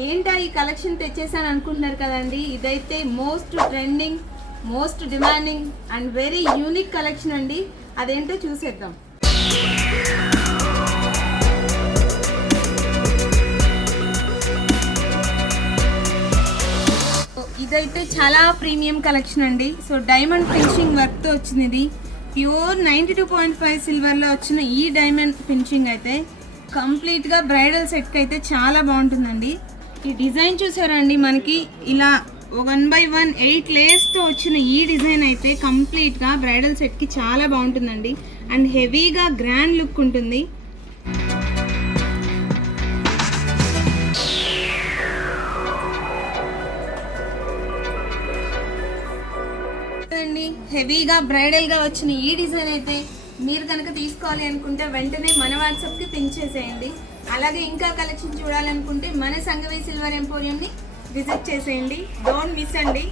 ఏంటా ఈ కలెక్షన్ తెచ్చేసాను అనుకుంటున్నారు కదండి. ఇదైతే most trending, most demanding and very unique collection అండి. అదేంటో చూసేద్దాం. ఇదైతే చాలా ప్రీమియం కలెక్షన్ అండి. సో డైమండ్ ఫినిషింగ్ వర్క్తో వచ్చింది. ఇది ప్యూర్ 92.5 సిల్వర్లో వచ్చిన ఈ డైమండ్ ఫినిషింగ్ అయితే కంప్లీట్గా బ్రైడల్ సెట్కి అయితే చాలా బాగుంటుందండి. ఈ డిజైన్ చూసారండి, మనకి ఇలా 1/1 8 లేయర్స్తో వచ్చిన ఈ డిజైన్ అయితే కంప్లీట్గా బ్రైడల్ సెట్కి చాలా బాగుంటుందండి. అండ్ హెవీగా గ్రాండ్ లుక్ ఉంటుంది. హెవీగా బ్రైడల్గా వచ్చిన ఈ డిజైన్ అయితే మీరు కనుక తీసుకోవాలి అనుకుంటే వెంటనే మన వాట్సాప్కి పింక్ చేసేయండి. అలాగే ఇంకా కలెక్షన్ చూడాలనుకుంటే మన సంగవి సిల్వర్ ఎంపోరియంని విజిట్ చేసేయండి. డోంట్ మిస్ అండి.